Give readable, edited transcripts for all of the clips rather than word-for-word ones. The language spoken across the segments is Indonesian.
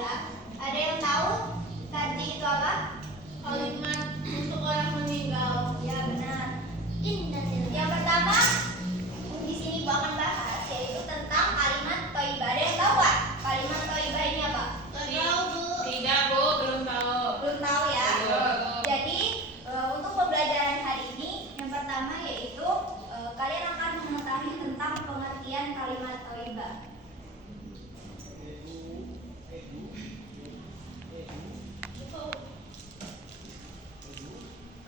ya. Ada yang tahu tarji itu apa? Kalimat untuk orang meninggal. Ya benar. Yang pertama di sini gua akan bahas yaitu tentang kalimat thayyibah. Ada yang tahu Pak? Kalimat thayyibah ini apa? Tahu, Bu. Tidak, Bu, belum tahu. Belum tahu ya. Belum. Jadi untuk pembelajaran hari ini yang pertama yaitu kalian akan mengetahui tentang pengertian kalimat thayyibah.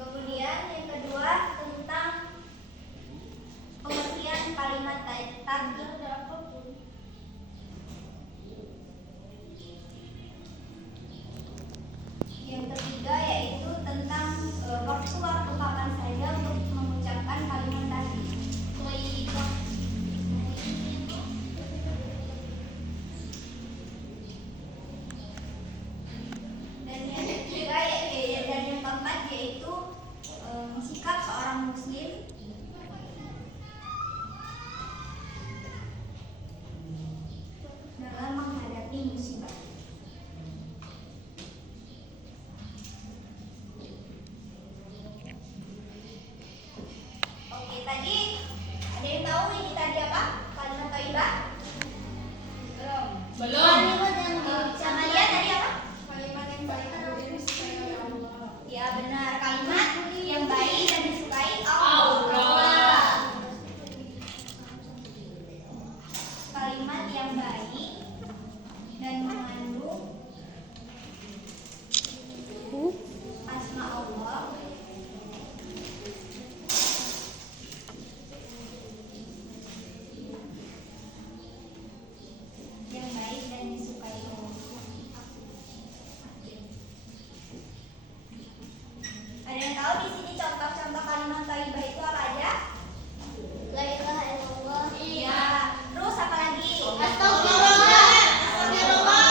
Kemudian yang kedua tentang pengertian kalimat tarji. Yang ketiga yaitu tentang waktu-waktu kapan saja untuk mengucapkan kalimat tarji. Dan yang ketiga dan yang keempat yaitu sikap seorang muslim dalam menghadapi musibah. Oke, tadi ada yang tahu ini tadi apa? Kalimat thayyibah? Belum. Sama lihat tadi apa? Kalimat yang baik dan disukai oleh Allah. Ya benar, kalimat yang baik dan disukai Allah. Allah. Kalimat yang baik dan mengandung asma Allah. Yang baik dan disukai Allah. Ada yang tahu di sini contoh-contoh kalimat thayyibah itu apa aja? La ilaha illallah. Iya. Terus apa lagi? Astagfirullah. Astagfirullah.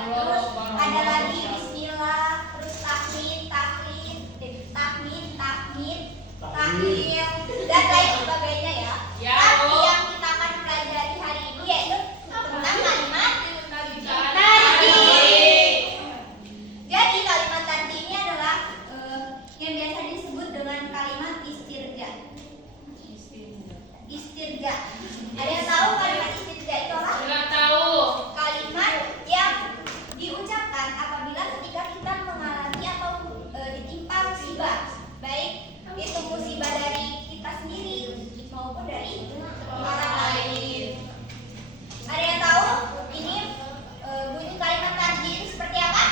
Terus ada lagi bismillah, terus tahmid, tahlil, dan lain sebagainya ya. Ya, Tapi Bu. yang kita akan pelajari hari ini yaitu tentang kalimat Tarji. Jadi kalimat tarji ini adalah yang biasa disebut dengan kalimat istirja. Istirja. Ada yang tahu kalimat istirja itu apa? Tidak tahu. Kalimat yang diucapkan apabila ketika kita mengalami atau ditimpa musibah, baik itu musibah dari kita sendiri maupun dari orang lain. Ada yang tahu ini bunyi kalimat tarji itu seperti apa?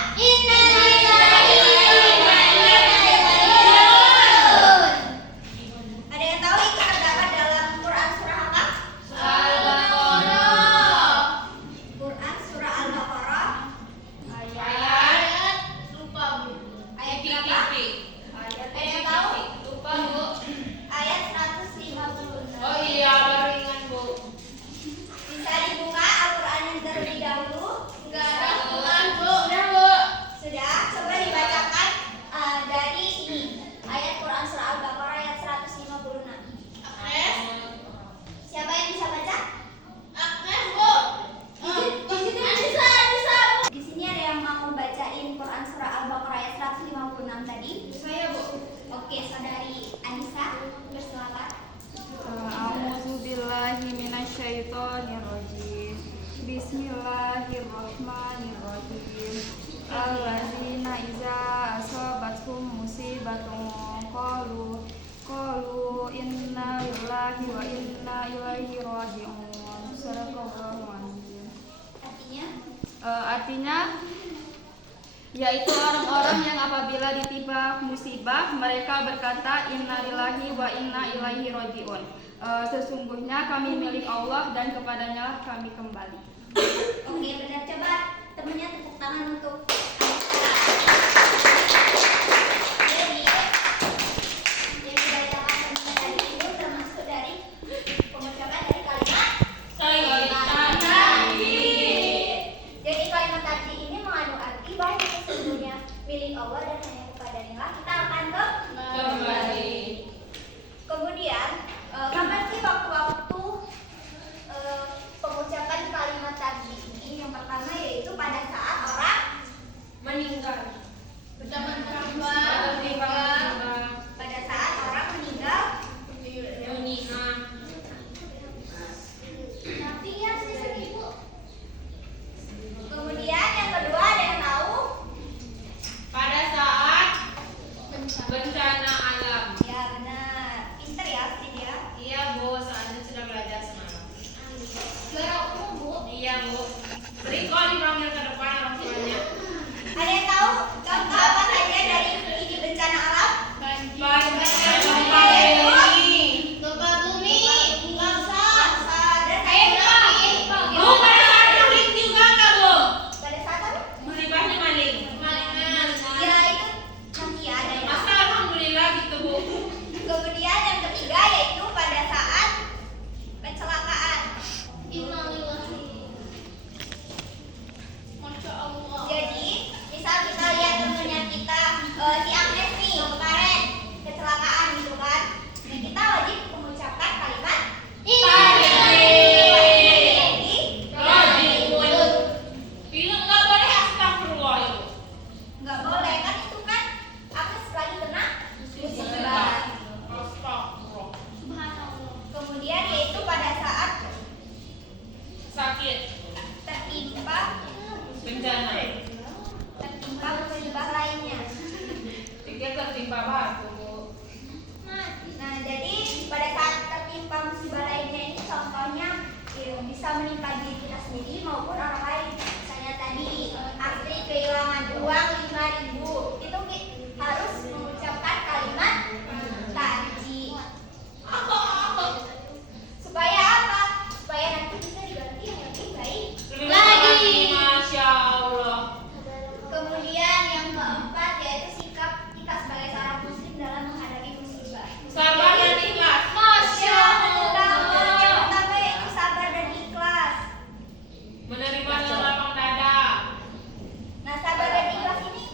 Ada yang tahu itu terdapat dalam Quran surah apa? Al-Baqarah. Quran surah Al-Baqarah Ayat. Lupa, Bu. ayat Titik, berapa? titik. Ada yang tahu? Lupa, Bu. Ayat 156. Oh iya, baru ingat, Bu. Bisa dibuka Al-Quran yang terlebih dahulu? Enggak ada Quran, Bu. Sudah, Bu. Sudah, coba dibacakan dari ini ayat Quran surah Al-Baqarah ayat 156. Agnes. Siapa yang bisa baca? Agnes, Bu. Anissa, Bu. Di sini ada yang mau bacain Quran surah Al-Baqarah ayat 156 tadi? Saya, Bu. Oke, saudari Anissa, bersilakan. A'udzu billahi minasyaitonir rajim. Bismillahirrahmanirrahim. Alladzina idza asabathum musibatun qalu inna lillahi wa inna ilaihi raji'un. Sadaqallahu azim. Artinya yaitu orang-orang yang apabila ditimpa musibah mereka berkata innalillahi wa inna ilaihi raji'un. Sesungguhnya kami milik Allah dan kepadanya kami kembali. Oke, benar. Coba temennya tepuk tangan untuk Jadi yang dibacakan temennya tadi itu termasuk dari pengucapan dari kalimat Tarji. Jadi kalimat tarji ini mengandung arti bahwa sesungguhnya milik Allah dan hanya kepadanya kita akan Kembali. Kemudian kapan sih waktu-waktu pengucapan kalimat tarji ini? Yang pertama yaitu pada Iya, Bu. Sering kok dipanggil ke depan orang tuanya. Ada yang tahu contoh apa saja dari ini bencana alam? Gempa bumi, Longsor, dan Bu, pada saat maling juga nggak, Bu? pada saat apa? Musibahnya maling. Ya itu nanti ada ya. Masa alhamdulillah gitu, Bu. Kemudian yang ketiga yaitu pada saat kecelakaan. Masya Allah. Jadi misal kita lihat temennya kita si Agnes nih kemarin kecelakaan gitu kan, nah kita wajib mengucapkan kalimat Itu nggak boleh astagfirullah itu. nggak boleh kan, itu kan Agnes lagi kena musibah. Astagfirullah. Kemudian yaitu pada saat Sakit. tertimpa Bencana. musibah lainnya. Pikir tertimpa batu, Bu. Nah, jadi pada saat tertimpa musibah lainnya ini contohnya bisa menimpa diri kita sendiri maupun orang lain. Misalnya tadi Astrid kehilangan uang 5.000, itu harus mengucapkan kalimat tarji. Supaya apa? Supaya nanti bisa diganti yang lebih baik. Lebih lagi. Masya Allah. Kemudian yang keempat yaitu sikap kita sebagai seorang muslim dalam menghadapi musibah. Sabar dan ikhlas. Masya Allah. Yang pertama yaitu sabar dan ikhlas. Menerima dengan lapang dada. Nah, sabar dan ikhlas ini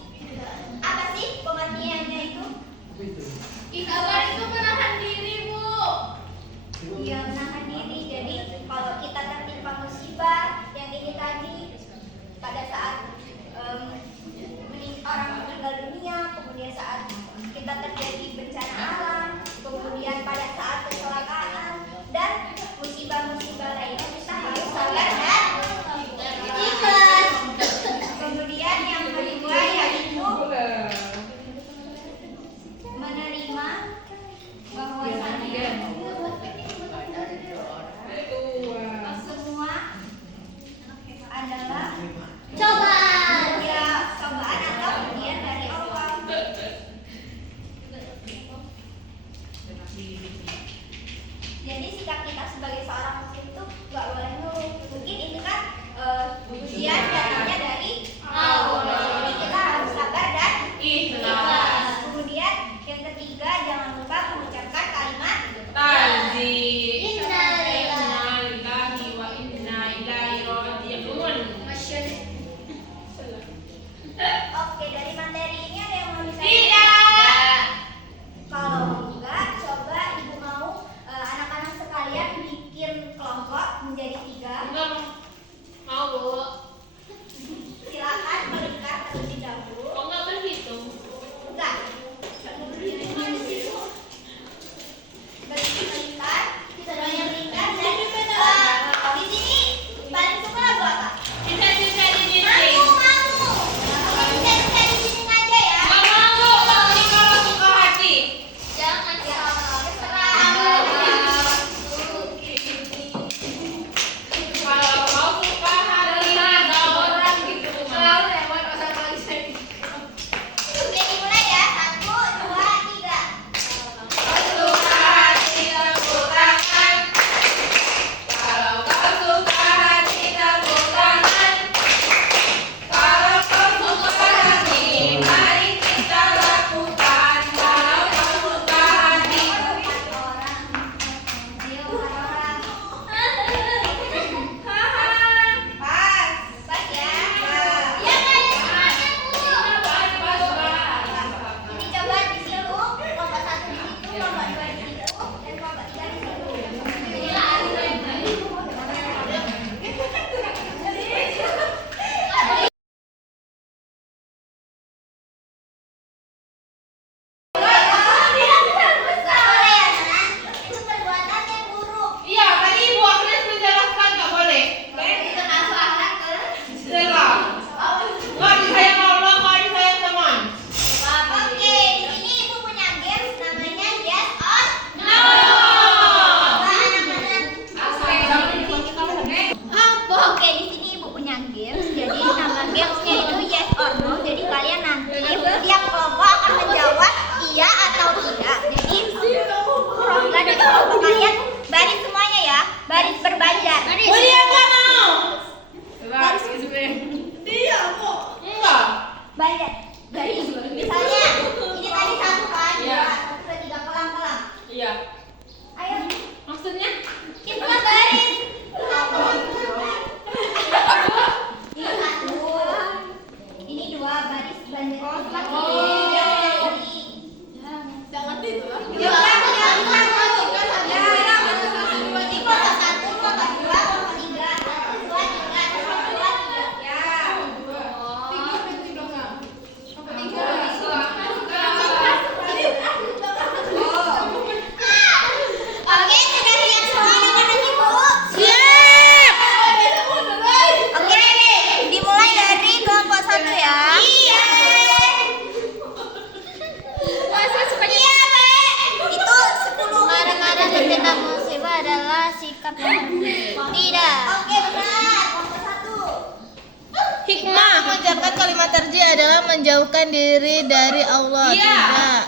bukan kalimat tarji adalah menjauhkan diri dari Allah. Iya. Tidak.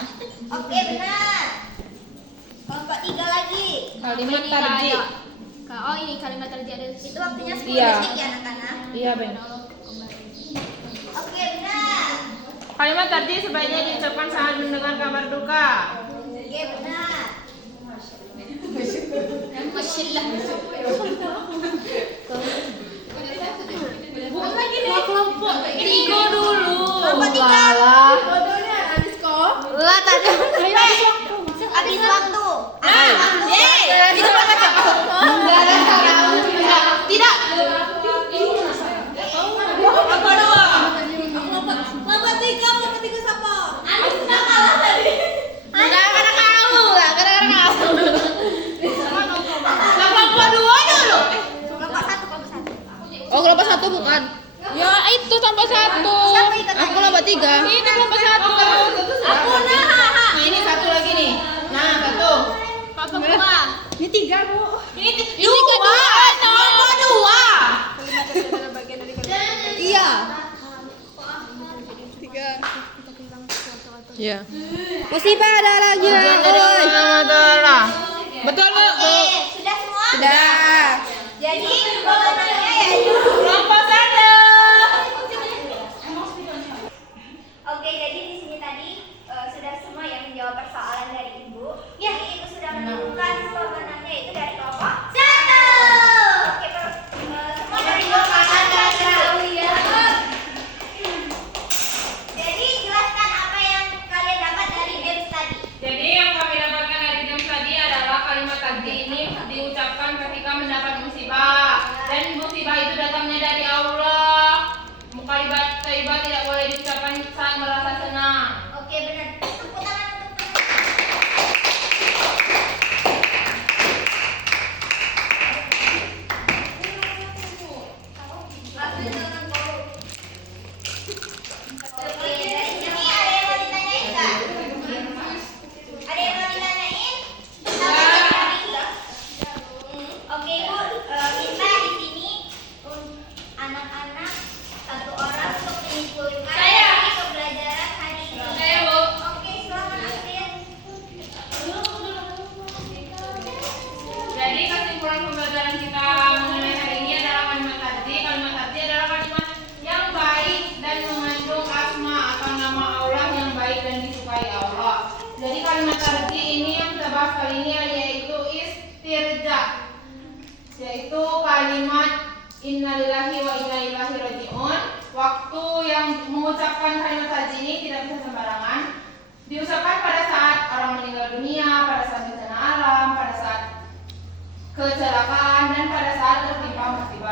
Oke, benar. Kelompok 3 lagi. Kalimat tarji. Oh ini kalimat tarji ada. Itu waktunya 10 Iya. detik ya anak-anak. Iya, Ben. Oke, benar. Kalimat tarji sebaiknya diucapkan saat mendengar kabar duka. Oke, benar. Kelompok tiga dulu. Kelompok 3. Lah tadi. Habis waktu. Tidak. Oh, kelompok 1 bukan? Ya itu tambah 1. Siapa ikut Aku lagi? kelompok 3. Ini kelompok 1. Aku nah ini satu lagi nih. Nah, satu. Papa dua. Ini 3, Bu. Ini kedua. Kelompok 2. Kalimat tarji adalah bagian dari kalimat. Iya. 3. Iya. Musibah ada lagi. Betul, Bu. Oke, sudah semua? Sudah. Jadi, pemenangnya yaitu Kelompok 1. Oke, jadi di sini tadi sudah semua yang menjawab persoalan dari Ibu. Ya, Ibu sudah menemukan pemenangnya itu dari kelompok 1. Oke, semua dari kelompok 1. Jadi, jelaskan apa yang kalian dapat dari games tadi. Jadi yang kami dapatkan dari game tadi adalah kalimat tarji ini diucapkan ketika mendapat musibah, dan musibah itu datangnya dari Allah. Kalimat thayyibah tidak boleh diucapkan saat merasa senang. Oke, benar. Tepuk tangan untuk Oke, dari sini ada yang mau ditanyain nggak? Ada yang mau ditanyain? Oke, Bu, kita di sini anak-anak satu orang untuk menyimpulkan dari pembelajaran hari ini. Saya, Bu. Oke, selamat Astrid. Jadi kesimpulan pembelajaran kita mengenai hari ini adalah kalimat tarji. Kalimat tarji adalah kalimat yang baik dan mengandung asma atau nama Allah yang baik dan disukai Allah. Jadi kalimat tarji ini yang kita bahas kali ini yaitu istirja, yaitu kalimat innalillahi wa inna ilaihi raji'un. Waktu yang mengucapkan kalimat tarji ini tidak bisa sembarangan. Diucapkan pada saat orang meninggal dunia, pada saat bencana alam, pada saat kecelakaan, dan pada saat tertimpa musibah.